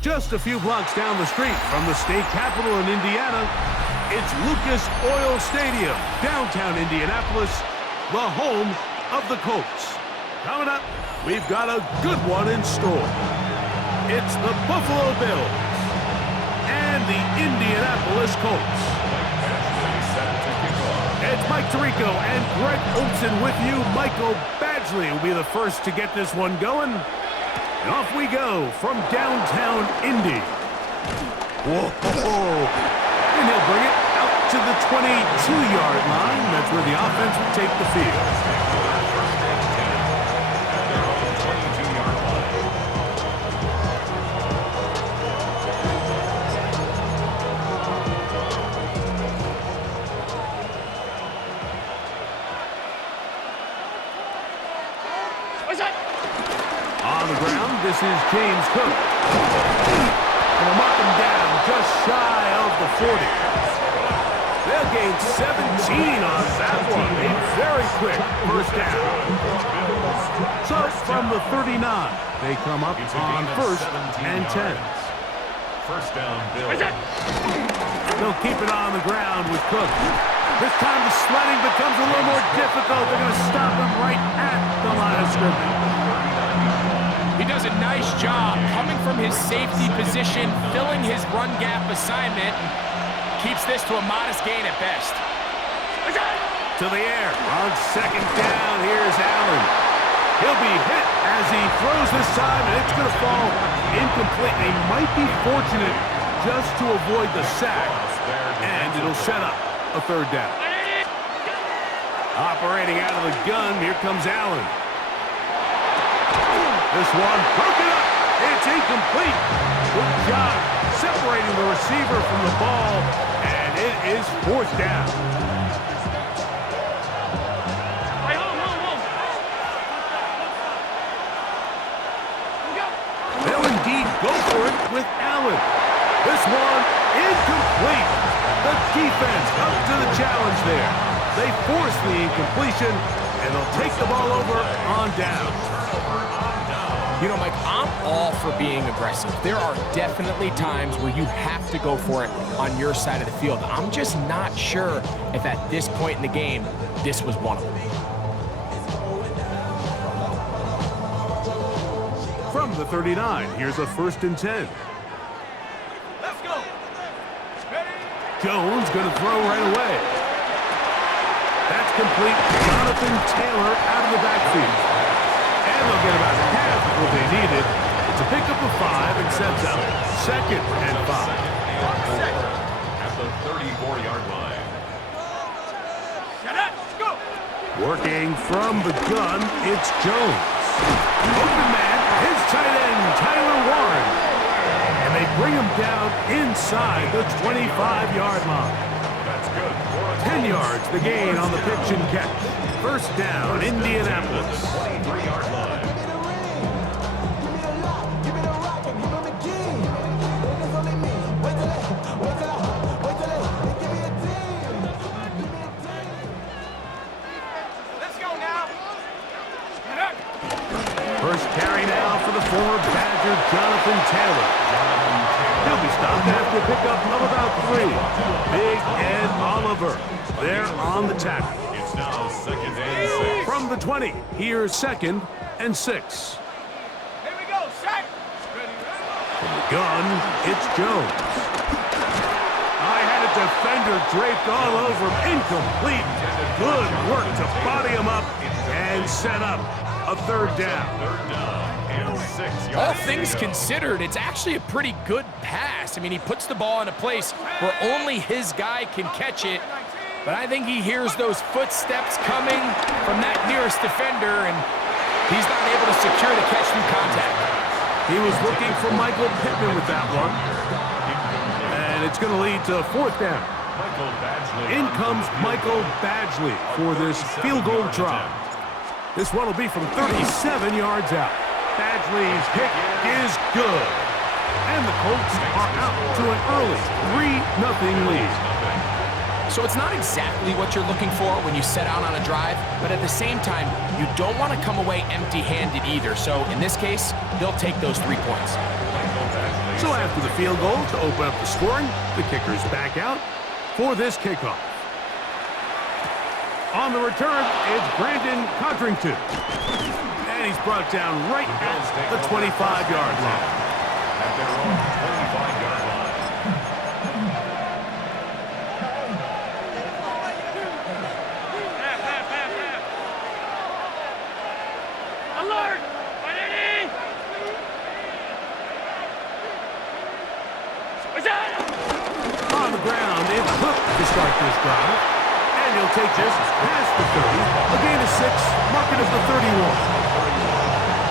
Just a few blocks down the street from the state capitol in Indiana, it's Lucas Oil Stadium, downtown Indianapolis, the home of the Colts. Coming up, we've got a good one in store. It's the Buffalo Bills and the Indianapolis Colts. It's Mike Tirico and Greg Olson with you. Michael Badgley will be the first to get this one going. And off we go from downtown Indy. Whoa! And he'll bring it out to the 22-yard line. That's where the offense will take the field. On the ground, this is James Cook. Gonna mark him down just shy of the 40. They'll gain 17 on that one. A very quick first down. So from the 39, they come up on 1st and 10. First down, Bill. They'll keep it on the ground with Cook. This time the sledding becomes a little more difficult. They're going to stop him right at the line of scrimmage. He does a nice job coming from his safety position, filling his run gap assignment, and keeps this to a modest gain at best. To the air on 2nd down. Here's Allen. He'll be hit as he throws this time, and it's going to fall incomplete. They might be fortunate just to avoid the sack, and it'll set up a 3rd down. Operating out of the gun, here comes Allen. This one broken up. It's incomplete. Good job separating the receiver from the ball, and it is 4th down. They'll indeed go for it with Allen. This one incomplete. The defense up to the challenge there. They force the incompletion, and they'll take the ball over on down. You know, Mike, I'm all for being aggressive. There are definitely times where you have to go for it on your side of the field. I'm just not sure if at this point in the game, this was one of them. From the 39, here's a 1st and 10. Let's go. Jones going to throw right away. That's complete. Jonathan Taylor out of the backfield. And they'll get about half of what they needed. It's a pickup of 5 and sets up 2nd and 5. At the 34-yard line. Go. Working from the gun, it's Jones. Open man, his tight end, Tyler Warren. And they bring him down inside the 25-yard line. That's good. 10 yards the gain on the pitch and catch. 1st down, Indianapolis. 23-yard line. First carry now for the former Badger, Jonathan Taylor. He'll be stopped after a pickup of about 3. Big Ed Oliver there on the tackle. It's now 2nd and 6. From the 20, here's 2nd and 6. Here we go, sack. From the gun, it's Jones. I had a defender draped all over him. Incomplete. Good work to body him up and set up a 3rd down. 3rd down and 6 yards. All things considered, it's actually a pretty good pass. I mean, he puts the ball in a place where only his guy can catch it. But I think he hears those footsteps coming from that nearest defender, and he's not able to secure the catch through contact. He was looking for Michael Pittman with that one. And it's going to lead to 4th down. In comes Michael Badgley for this field goal try. This one will be from 37 yards out. Badgley's kick is good. And the Colts are out to an early 3-0 lead. So it's not exactly what you're looking for when you set out on a drive, but at the same time, you don't want to come away empty-handed either. So in this case, they'll take those 3 points. So after the field goal to open up the scoring, the kicker's back out for this kickoff. On the return, it's Brandon Codrington. And he's brought down right at the 25-yard line. At their own 25-yard line. Alert! Ready! On the ground, it's Cook to start this drive. And he'll take this past the 30, a gain of 6, mark it as the 31.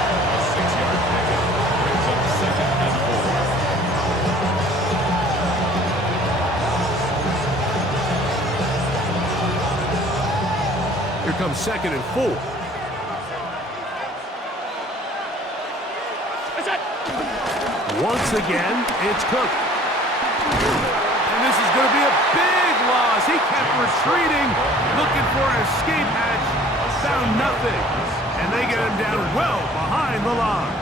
A 6-yard pickup brings up second and 4. Here comes second and 4. Once again, it's Cook. And this is going to be a big loss. He kept retreating, looking for an escape hatch, found nothing. And they get him down well behind the line.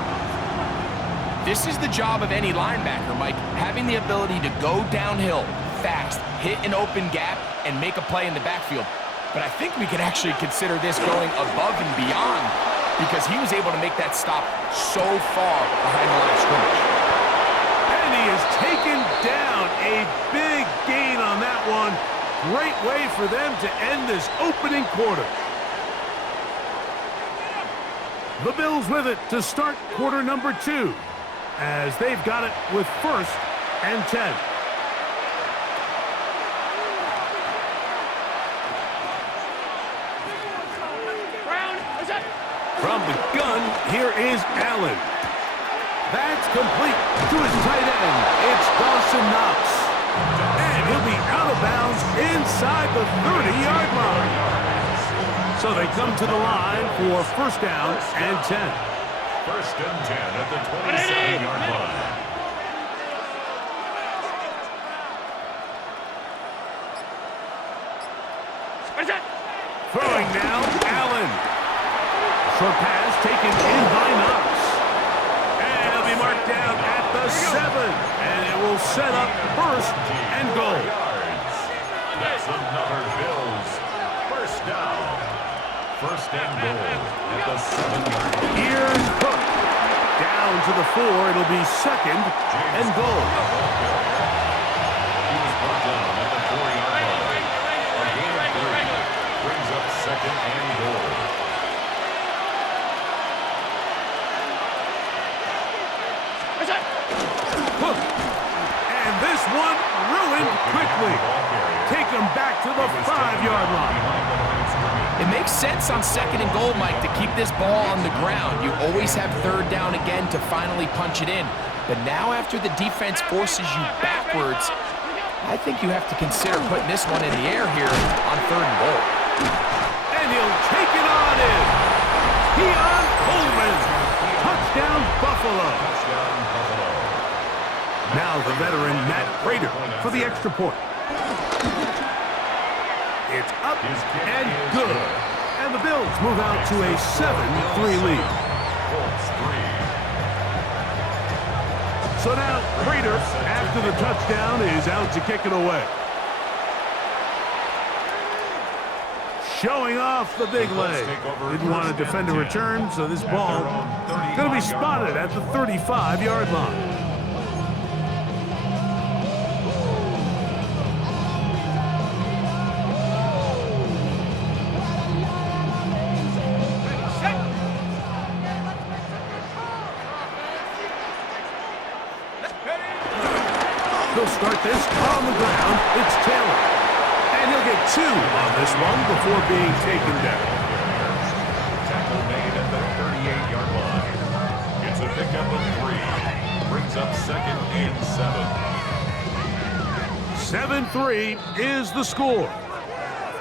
This is the job of any linebacker, Mike, having the ability to go downhill fast, hit an open gap, and make a play in the backfield. But I think we could actually consider this going above and beyond because he was able to make that stop so far behind the line of scrimmage. And he is taken down. A big gain on that one. Great way for them to end this opening quarter. The Bills with it to start quarter number 2, as they've got it with 1st and 10. From the gun, here is Allen. That's complete to his tight end. It's Dawson Knox. And he'll be out of bounds inside the 30-yard line. So they come to the line for 1st down and 10. 1st and 10 at the 27-yard line. Throwing now, Allen. Short pass taken in by Knox. And it'll be marked down at the 7. And it will set up 1st and goal. That's another Bills 1st down. 1st and goal at the 7-yard line. Here's Cook. Down to the 4. It'll be 2nd and goal. He was brought down at the 4-yard line. A gain of 3 brings up 2nd and goal. Cook. And this one ruined quickly. Take him back to the 5-yard line. It makes sense on 2nd and goal, Mike, to keep this ball on the ground. You always have 3rd down again to finally punch it in. But now after the defense forces you backwards, I think you have to consider putting this one in the air here on 3rd and goal. And he'll take it on in. Keon Coleman. Touchdown, Buffalo. Now the veteran Matt Prater for the extra point. It's up and good. And the Bills move out to a 7-3 lead. Colts 3. So now Prater, after the touchdown, is out to kick it away. Showing off the big leg. Didn't want to defend a return, so this ball going to be spotted at the 35-yard line. He'll start this on the ground. It's Taylor. And he'll get 2 on this one before being taken down. Tackle made at the 38-yard line. It's a pickup of 3. Brings up 2nd and 7. 7-3 is the score.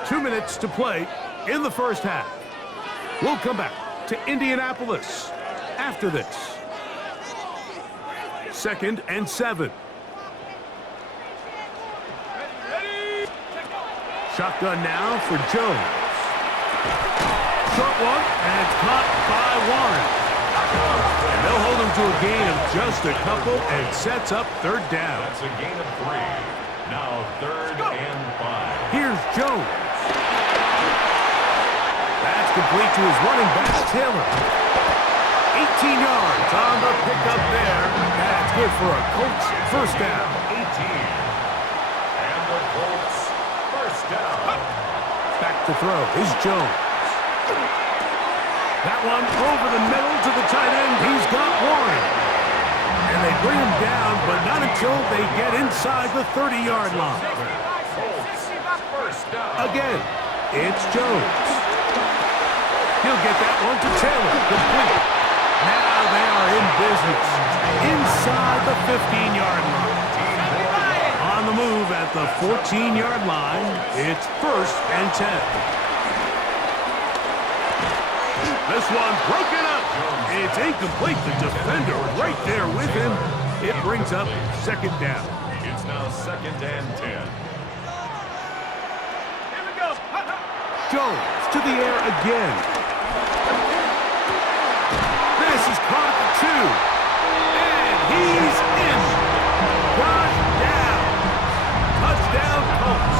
2 minutes to play in the 1st half. We'll come back to Indianapolis after this. 2nd and 7. Shotgun now for Jones. Short one, and it's caught by Warren. And they'll hold him to a gain of just a couple and sets up third down. That's a gain of 3. Now 3rd and 5. Here's Jones. That's complete to his running back, Taylor. 18 yards on the pickup there. That's good for a Colts first down. 18. And the Colts first down. Back to throw is Jones. That one over the middle to the tight end. He's got one. And they bring him down, but not until they get inside the 30-yard line. Colts first down. Again, it's Jones. He'll get that one to Taylor, complete. Now they are in business inside the 15-yard line. On the move at the 14-yard line, it's 1st and 10. This one broken up. It's incomplete. The defender right there with him. It brings up 2nd down. It's now 2nd and 10. Here we go. Jones to the air again. This is caught at the 2. And he's in. Touchdown, Colts.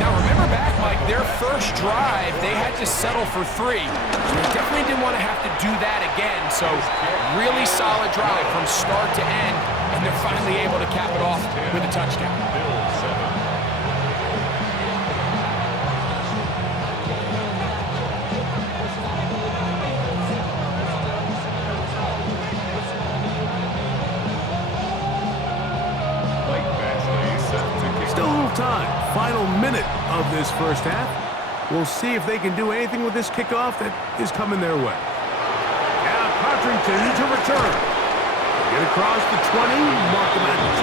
Now remember back, Mike, their first drive, they had to settle for 3. So they definitely didn't want to have to do that again. So really solid drive from start to end, and they're finally able to cap it off with a touchdown. Bills 7. Still a little time. Final minute of this first half. We'll see if they can do anything with this kickoff that is coming their way. Now Codrington to return. Get across the 20, mark him at the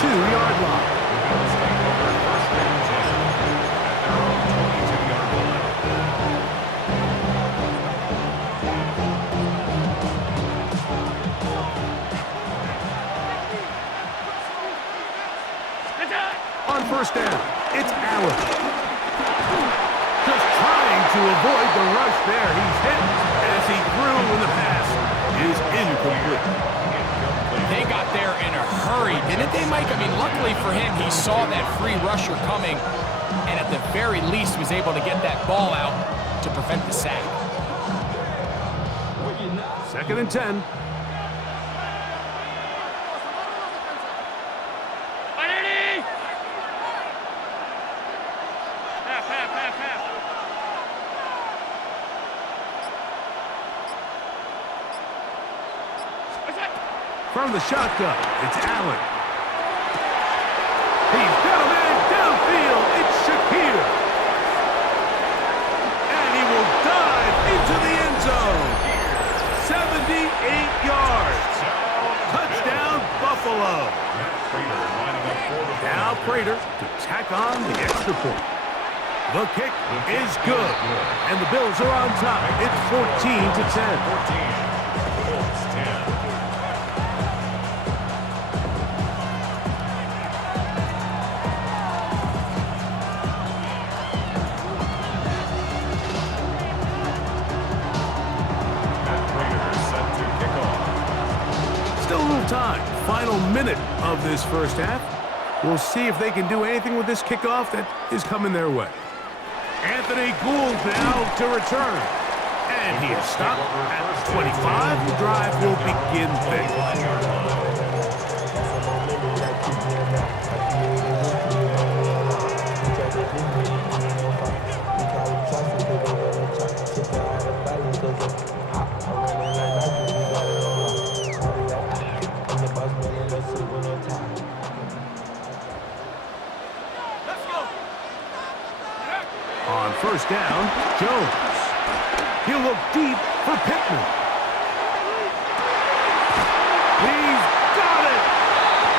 22-yard line. On first down, it's Allen. Just trying to avoid the rush there. He's hit as he threw when the pass is incomplete. They got there in a hurry, didn't they, Mike? I mean, luckily for him, he saw that free rusher coming and at the very least was able to get that ball out to prevent the sack. 2nd and 10. From the shotgun, it's Allen. He's got a man downfield. It's Shakir. And he will dive into the end zone. 78 yards. Touchdown, Buffalo. Now Prater to tack on the extra point. The kick is good. And the Bills are on top. It's 14-10. 14. Colts 10. Time. Final minute of this first half. We'll see if they can do anything with this kickoff that is coming their way. Anthony Gould now to return. And he is stopped at 25. The drive will begin there. On first down, Jones. He'll look deep for Pittman. He's got it!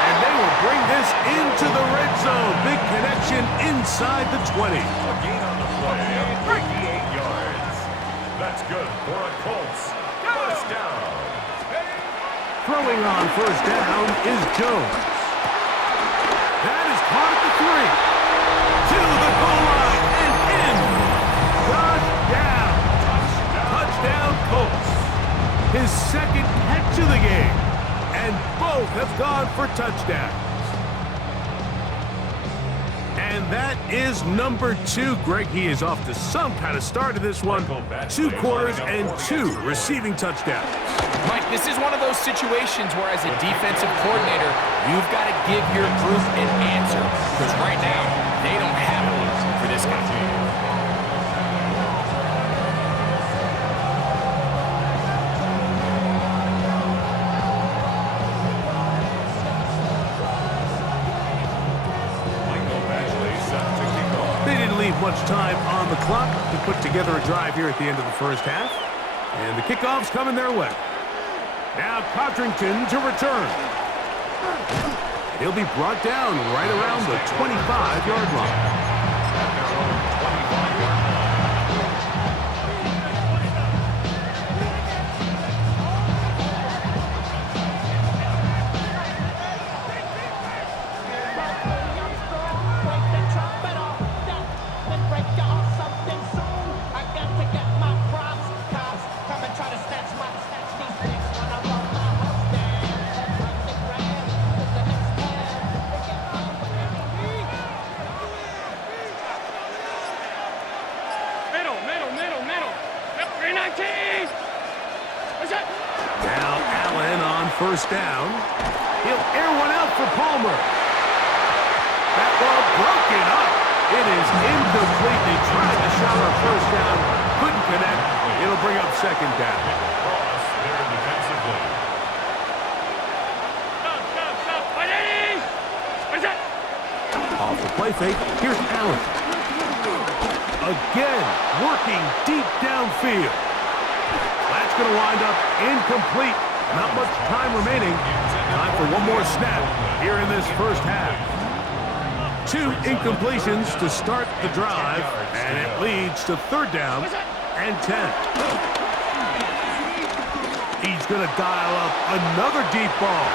And they will bring this into the red zone. Big connection inside the 20. A gain on the play of 58 yards. That's good for a Colts first down. Throwing on first down is Jones. That is caught at the 3. To the goal line and in. Touchdown. Touchdown, Colts. his second catch of the game. And both have gone for touchdowns. And that is number 2. Greg, he is off to some kind of start in this one. 2 quarters and 2 receiving touchdowns. Mike, this is one of those situations where as a defensive coordinator, you've got to give your group an answer. Because right now, they don't have one for this guy. Much time on the clock to put together a drive here at the end of the first half. And the kickoff's coming their way. Now Codrington to return. He'll be brought down right around the 25-yard line. Now Allen on first down. He'll air one out for Palmer. That ball broken up. It is incomplete. They tried to shot on first down. Couldn't connect. It'll bring up second down. Off the play fake. Here's Allen. Again, working deep downfield. That's going to wind up incomplete. Not much time remaining. Time for one more snap here in this first half. 2 incompletions to start the drive, and it leads to third down and 10. He's going to dial up another deep ball.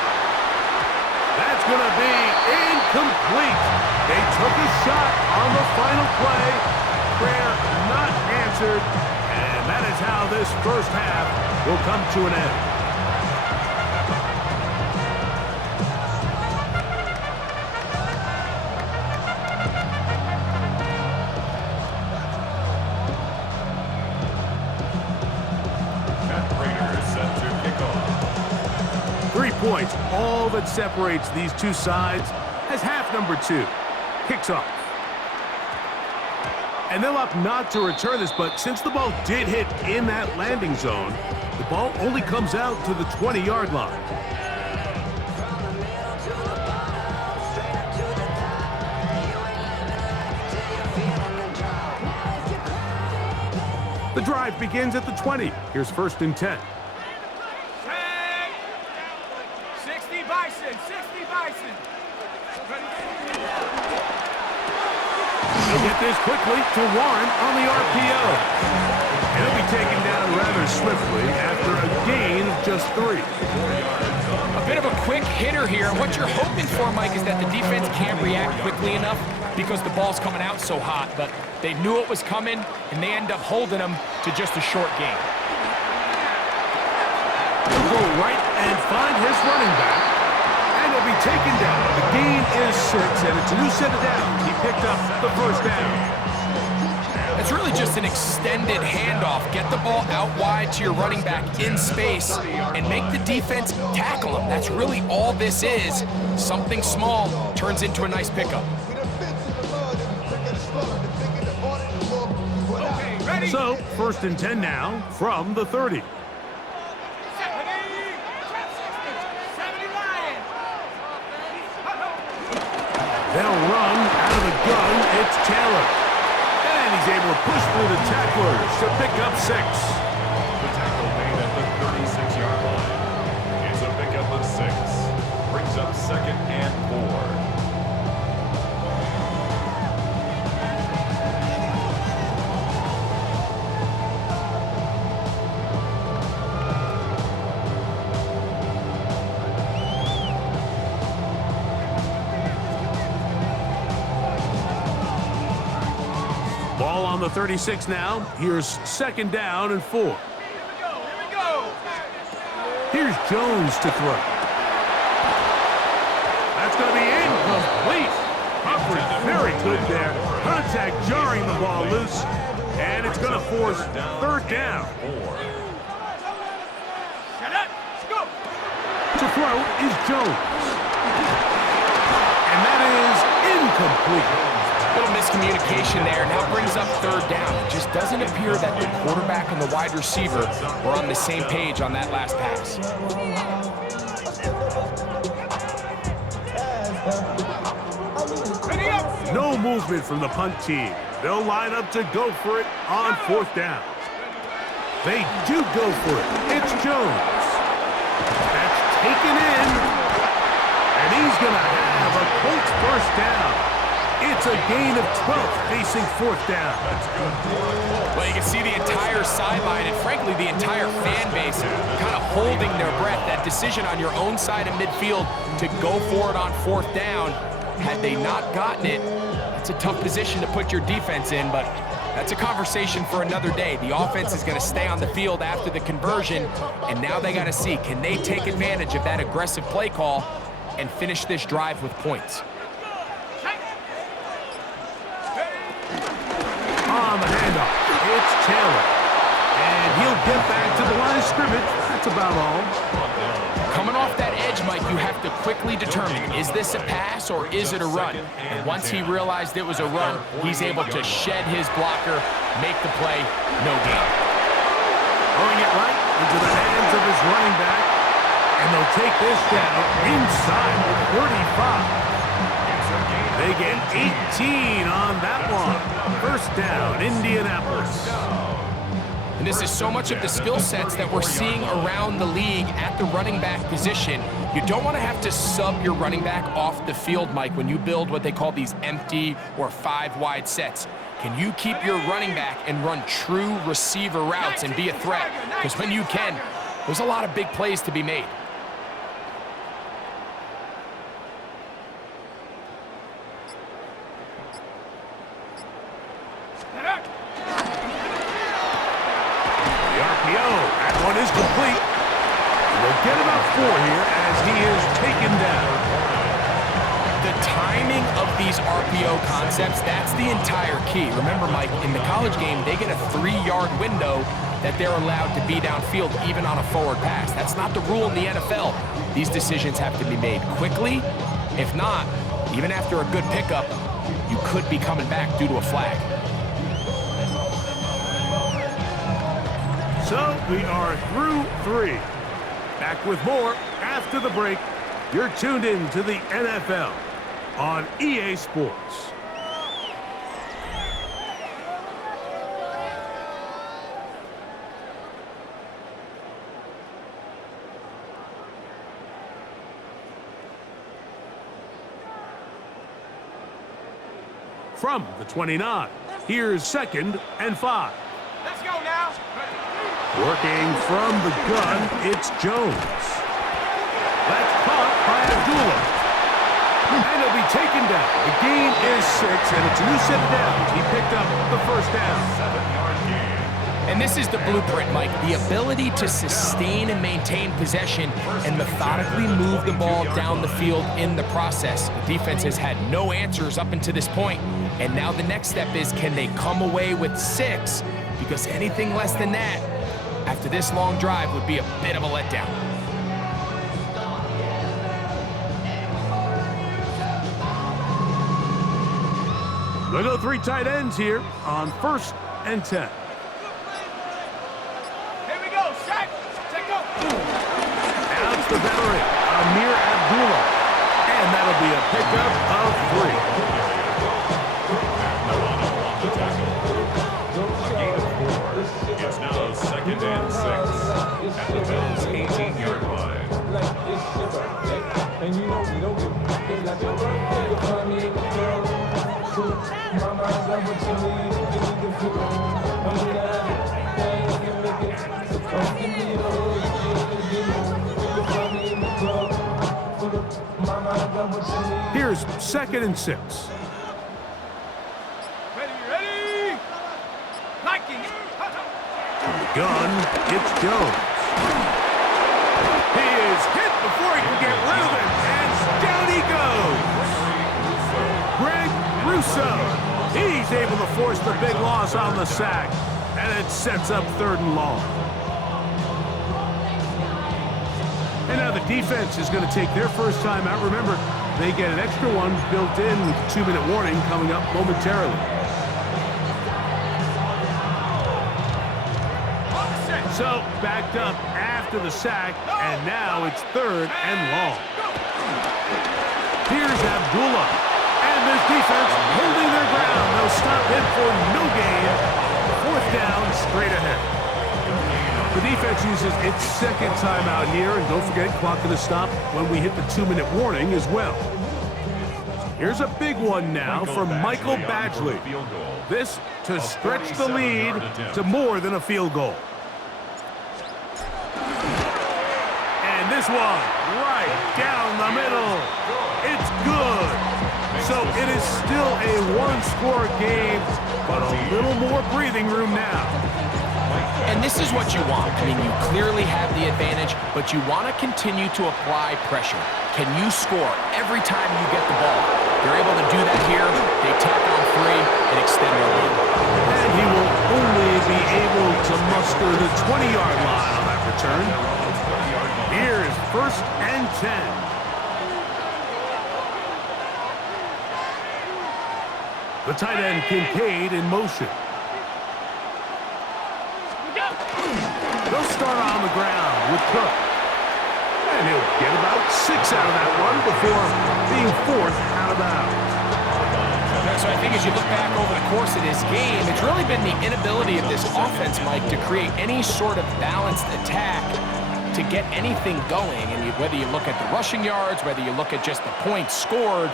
That's going to be incomplete. They took a shot on the final play. Prayer not answered. And that is how this first half will come to an end. Set to kick off. 3 points, all that separates these two sides as half number 2 kicks off. And they'll opt not to return this, but since the ball did hit in that landing zone, the ball only comes out to the 20-yard line. The drive begins at the 20. Here's first and 10. 60 Bison, 60 Bison. He'll get this quickly to Warren on the RPO. He'll be taken down rather swiftly after a gain of just 3. A bit of a quick hitter here. What you're hoping for, Mike, is that the defense can't react quickly enough because the ball's coming out so hot. But they knew it was coming, and they end up holding them to just a short gain. He'll go right and find his running back, and he'll be taken down. The gain is 6, and it's a new set of downs. He picked up the first down. It's really just an extended handoff. Get the ball out wide to your running back in space and make the defense tackle him. That's really all this is. Something small turns into a nice pickup. So, first and 10 now from the 30. They'll run out of the gun. It's Taylor. And he's able to push through the tacklers to pick up 6. The tackle made at the 36-yard line. It's a pickup of 6. Brings up second and 4. Ball on the 36 now. Here's second down and 4. Here we go. Here's Jones to throw. That's going to be incomplete. Humphrey very good there. Contact jarring the ball loose. And it's going to force third down. Shut up. Go. To throw is Jones. And that is incomplete. Little miscommunication there. Now brings up third down. It just doesn't appear that the quarterback and the wide receiver were on the same page on that last pass. No movement from the punt team. They'll line up to go for it on fourth down. They do go for it. It's Jones. That's taken in. And he's going to have a Colts first down. It's a gain of 12 facing fourth down. Well, you can see the entire sideline and, frankly, the entire fan base kind of holding their breath. That decision on your own side of midfield to go for it on fourth down, had they not gotten it, it's a tough position to put your defense in, but that's a conversation for another day. The offense is going to stay on the field after the conversion, and now they got to see, can they take advantage of that aggressive play call and finish this drive with points? On the handoff, it's Taylor. And he'll get back to the line of scrimmage. That's about all. Coming off that edge, Mike, you have to quickly determine, is this a pass or is it a run? And once he realized it was a run, he's able to shed his blocker, make the play, no gain. Throwing it right into the hands of his running back. And they'll take this down inside the 35. They get 18 on that one. First down, Indianapolis. And this is so much of the skill sets that we're seeing around the league at the running back position. You don't want to have to sub your running back off the field, Mike, when you build what they call these empty or five-wide sets. Can you keep your running back and run true receiver routes and be a threat? Because when you can, there's a lot of big plays to be made. That one is complete. They'll get about 4 here as he is taken down. The timing of these RPO concepts, that's the entire key. Remember, Mike, in the college game, they get a 3-yard window that they're allowed to be downfield even on a forward pass. That's not the rule in the NFL. These decisions have to be made quickly. If not, even after a good pickup, you could be coming back due to a flag. So we are through 3. Back with more after the break. You're tuned in to the NFL on EA Sports. From the 29, here's 2nd and 5. Let's go now. Working from the gun, it's Jones. That's caught by Abdullah. And he'll be taken down. The gain is 6, and it's a new set of downs. He picked up the first down. 7-yard gain. And this is the blueprint, Mike. The ability to sustain and maintain possession and methodically move the ball down the field in the process. The defense has had no answers up until this point, and now the next step is, can they come away with 6? Because anything less than that, after this long drive, would be a bit of a letdown. They'll go 3 tight ends here on 1st and 10. Here we go. Set. Go. Now it's the veteran, Amir Abdullah. And that'll be a pickup of 3. It's now 2nd and 6 at the Bills' 18-yard line. Here's 2nd and 6. Ready. Liking it. From the gun, it's Jones. big loss on the sack, and it sets up 3rd and long. And now the defense is going to take their first time out. Remember, they get an extra one built in with a 2-minute warning coming up momentarily. So, backed up after the sack, and now it's 3rd and long. Here's Abdullah, and this defense holding their ground. They'll stop him for no gain. 4th down, straight ahead. The defense uses its 2nd timeout here, and don't forget, clock going to stop when we hit the 2-minute warning as well. Here's a big one now from Michael Badgley. This to stretch the lead to more than a field goal. And this one, right down the middle. It's good. So it is still a 1-score game, but a little more breathing room now. And this is what you want. I mean, you clearly have the advantage, but you want to continue to apply pressure. Can you score every time you get the ball? They're able to do that here. They tack on 3 and extend their lead. And he will only be able to muster the 20-yard line on that return. Here's 1st and 10. The tight end Kincaid in motion. They'll start on the ground with Cook. And he'll get about 6 out of that one before being forced out of bounds. So I think as you look back over the course of this game, it's really been the inability of this offense, Mike, to create any sort of balanced attack to get anything going. And whether you look at the rushing yards, whether you look at just the points scored,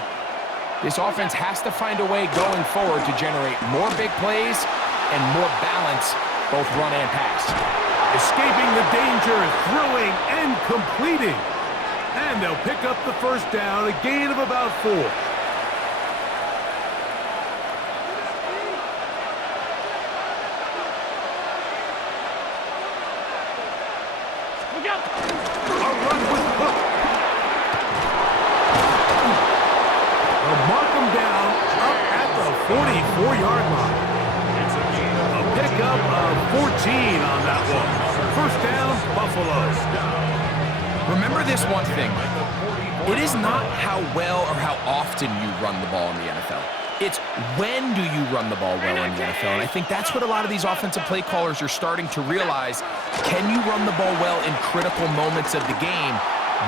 this offense has to find a way going forward to generate more big plays and more balance, both run and pass. Escaping the danger, throwing and completing. And they'll pick up the 1st down, a gain of about 4. A run with Cook. They'll mark him down up at the 44-yard line. A pickup of 14 on that one. 1st down, Buffalo. Remember this one thing. It is not how well or how often you run the ball in the NFL. It's when do you run the ball well in the NFL. And I think that's what a lot of these offensive play callers are starting to realize. Can you run the ball well in critical moments of the game?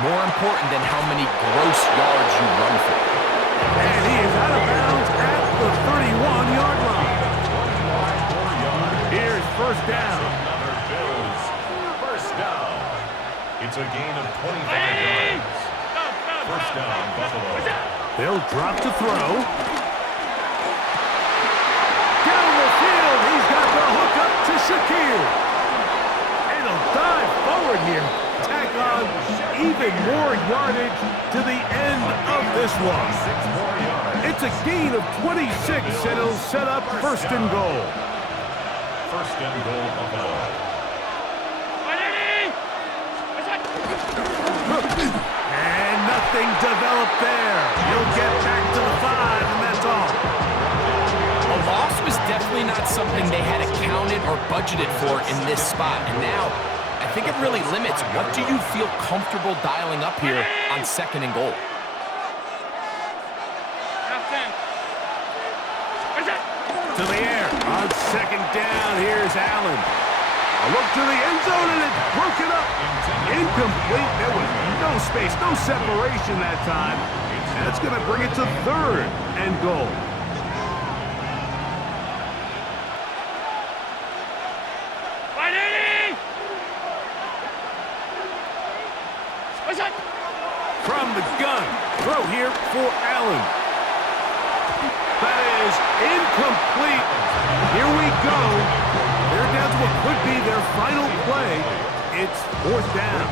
More important than how many gross yards you run for. And he is out of bounds at the 31-yard line. Here's 1st down. It's a gain of 25 yards. 1st down, Buffalo. They'll drop to throw. Down the field, he's got the hook up to Shakir. And he'll dive forward here. Tack on even more yardage to the end of this one. It's a gain of 26, and it'll set up 1st and goal. 1st and goal, Buffalo. And nothing developed there. He'll get back to the 5, and that's all. A loss was definitely not something they had accounted or budgeted for in this spot. And now, I think it really limits what do you feel comfortable dialing up here on 2nd and goal. To the air. On 2nd down, here's Allen. A look to the end zone, and it's broken up. Incomplete. There was no space, no separation that time. And that's going to bring it to 3rd and goal. From the gun, throw here for Allen. That is incomplete. Here we go. They're down to what could be their final play. It's 4th down.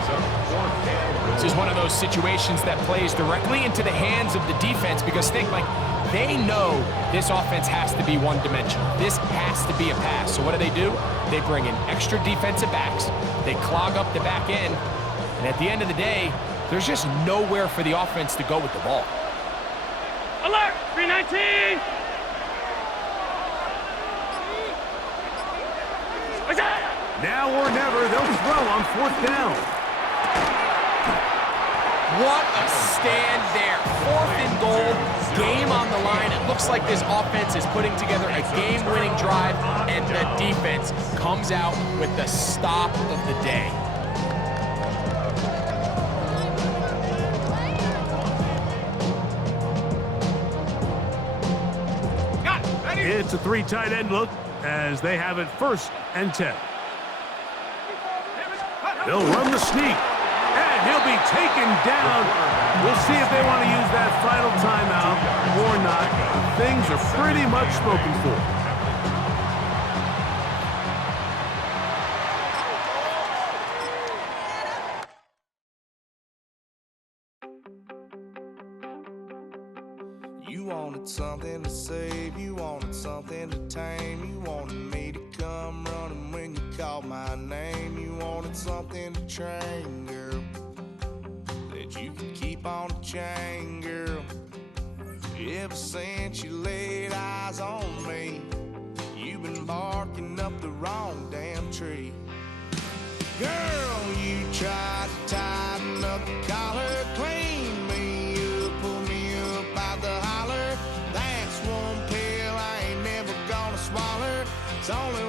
This is one of those situations that plays directly into the hands of the defense because think, like, they know this offense has to be one-dimensional. This has to be a pass. So what do? They bring in extra defensive backs. They clog up the back end. And at the end of the day, there's just nowhere for the offense to go with the ball. Alert! 319! Now or never, they'll throw on 4th down. What a stand there. 4th and goal, game on the line. It looks like this offense is putting together a game-winning drive, and the defense comes out with the stop of the day. It's a 3 tight end look as they have it 1st and 10. They'll run the sneak, and he'll be taken down. We'll see if they want to use that final timeout or not. Things are pretty much spoken for. You wanted something to save, you wanted something to tame, you wanted me to come running when you called my name, you wanted something to train, girl, that you could keep on the chain, girl. Ever since you laid eyes on me, you've been barking up the wrong damn tree. Girl, you tried to tighten up the collar, clean me up, pull me up out the holler. That's one pill I ain't never gonna swallow. It's only